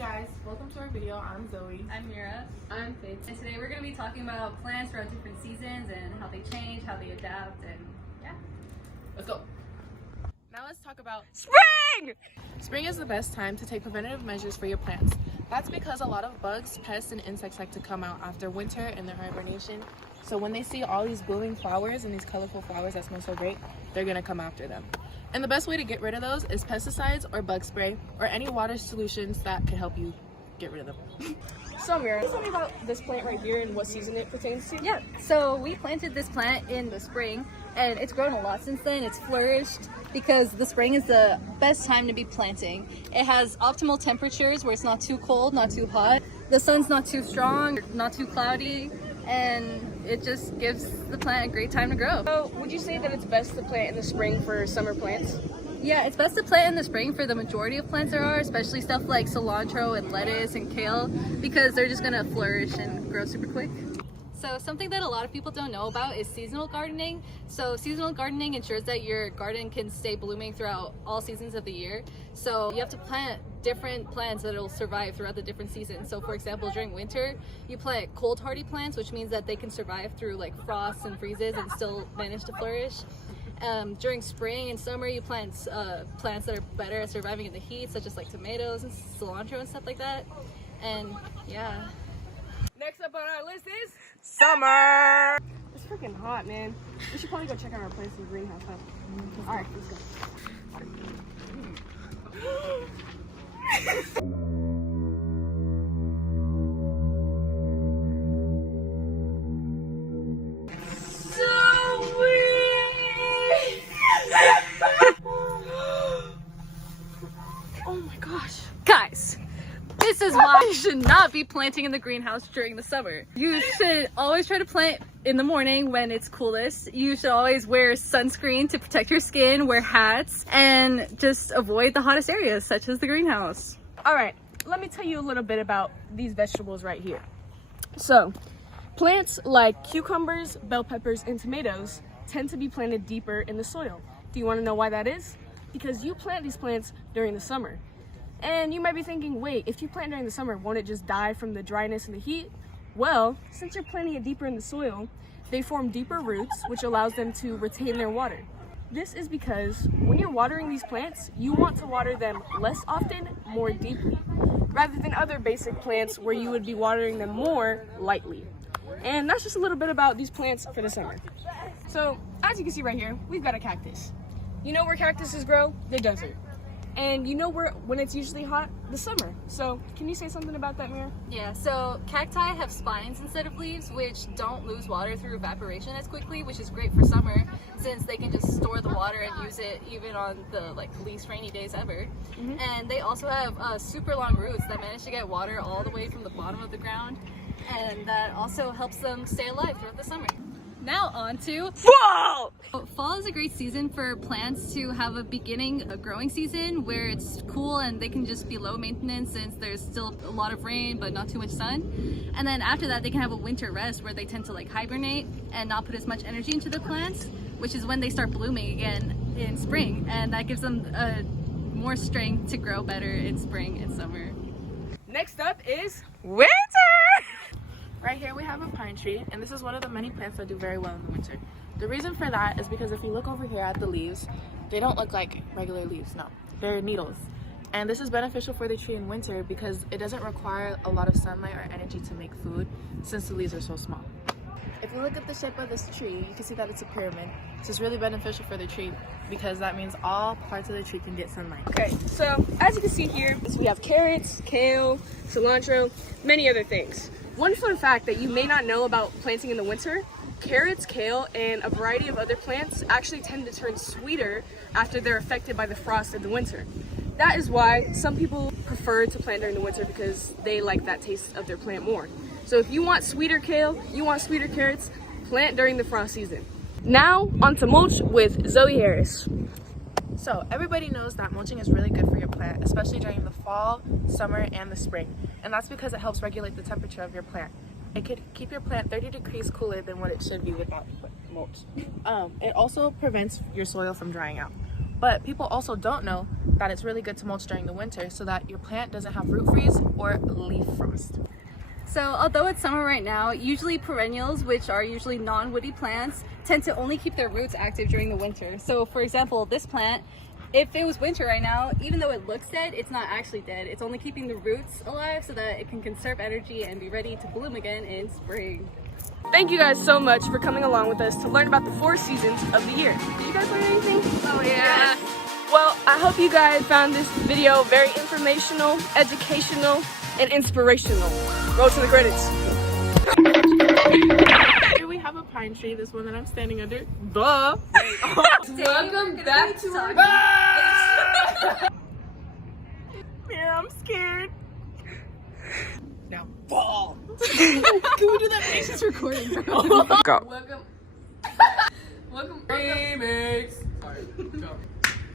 guys, welcome to our video. I'm Zoe. I'm Mira. I'm Faith. And today we're going to be talking about plants throughout different seasons and how they change, how they adapt, and yeah. Let's go. Now let's talk about Spring! Spring is the best time to take preventative measures for your plants. That's because a lot of bugs, pests, and insects like to come out after winter in their hibernation. So when they see all these blooming flowers and these colorful flowers that smell so great, they're gonna come after them. And the best way to get rid of those is pesticides or bug spray or any water solutions that can help you get rid of them. So Mira, tell me about this plant right here and what season it pertains to? Yeah, so we planted this plant in the spring and it's grown a lot since then. It's flourished because the spring is the best time to be planting. It has optimal temperatures where it's not too cold, not too hot. The sun's not too strong, not too cloudy, and it just gives the plant a great time to grow. So would you say that it's best to plant in the spring for summer plants? Yeah, it's best to plant in the spring for the majority of plants there are, especially stuff like cilantro and lettuce and kale, because they're just gonna flourish and grow super quick. So something that a lot of people don't know about is seasonal gardening. So seasonal gardening ensures that your garden can stay blooming throughout all seasons of the year. So you have to plant different plants that will survive throughout the different seasons. So for example, during winter, you plant cold hardy plants, which means that they can survive through like frosts and freezes and still manage to flourish. During spring and summer, you plant plants that are better at surviving in the heat, such as like tomatoes and cilantro and stuff like that. And yeah. Next up on our list is summer! It's freaking hot, man. We should probably go check out our plants in the greenhouse, huh? Alright, let's go. Oh my gosh. Guys, this is why you should not be planting in the greenhouse during the summer. You should always try to plant in the morning when it's coolest. You should always wear sunscreen to protect your skin, wear hats, and just avoid the hottest areas such as the greenhouse. Alright, let me tell you a little bit about these vegetables right here. So, plants like cucumbers, bell peppers, and tomatoes tend to be planted deeper in the soil. Do you want to know why that is? Because you plant these plants during the summer. And you might be thinking, wait, if you plant during the summer, won't it just die from the dryness and the heat? Well, since you're planting it deeper in the soil, they form deeper roots, which allows them to retain their water. This is because when you're watering these plants, you want to water them less often, more deeply, rather than other basic plants where you would be watering them more lightly. And that's just a little bit about these plants for the summer. So, as you can see right here, we've got a cactus. You know where cactuses grow? The desert. And you know where when it's usually hot? The summer. So can you say something about that, Mira? Yeah, so cacti have spines instead of leaves, which don't lose water through evaporation as quickly, which is great for summer since they can just store the water and use it even on the least rainy days ever. And they also have super long roots that manage to get water all the way from the bottom of the ground, and that also helps them stay alive throughout the summer. Now on to fall! Fall is a great season for plants to have a growing season where it's cool and they can just be low maintenance since there's still a lot of rain but not too much sun. And then after that they can have a winter rest where they tend to hibernate and not put as much energy into the plants, which is when they start blooming again in spring, and that gives them more strength to grow better in spring and summer. Next up is winter! Right here we have a pine tree, and this is one of the many plants that do very well in the winter. The reason for that is because if you look over here at the leaves, they don't look like regular leaves, no, they're needles. And this is beneficial for the tree in winter because it doesn't require a lot of sunlight or energy to make food since the leaves are so small. If you look at the shape of this tree, you can see that it's a pyramid. So it's really beneficial for the tree because that means all parts of the tree can get sunlight. Okay, so as you can see here, we have carrots, kale, cilantro, many other things. One fun fact that you may not know about planting in the winter, carrots, kale, and a variety of other plants actually tend to turn sweeter after they're affected by the frost in the winter. That is why some people prefer to plant during the winter because they like that taste of their plant more. So if you want sweeter kale, you want sweeter carrots, plant during the frost season. Now, on to mulch with Zoe Harris. So everybody knows that mulching is really good for your plant, especially during the fall, summer, and the spring. And that's because it helps regulate the temperature of your plant. It could keep your plant 30 degrees cooler than what it should be without mulch. It also prevents your soil from drying out. But people also don't know that it's really good to mulch during the winter so that your plant doesn't have root freeze or leaf frost. So although it's summer right now, usually perennials, which are usually non-woody plants, tend to only keep their roots active during the winter. So for example, this plant, if it was winter right now, even though it looks dead, it's not actually dead. It's only keeping the roots alive so that it can conserve energy and be ready to bloom again in spring. Thank you guys so much for coming along with us to learn about the 4 seasons of the year. Did you guys learn anything? Oh yeah! Well, I hope you guys found this video very informational, educational, and inspirational. Roll to the credits. Here we have a pine tree, this one that I'm standing under. Duh! Welcome back to our Yeah, I'm scared. Now fall! Can we do that patience recording, bro? Go. Welcome. Remix. Sorry.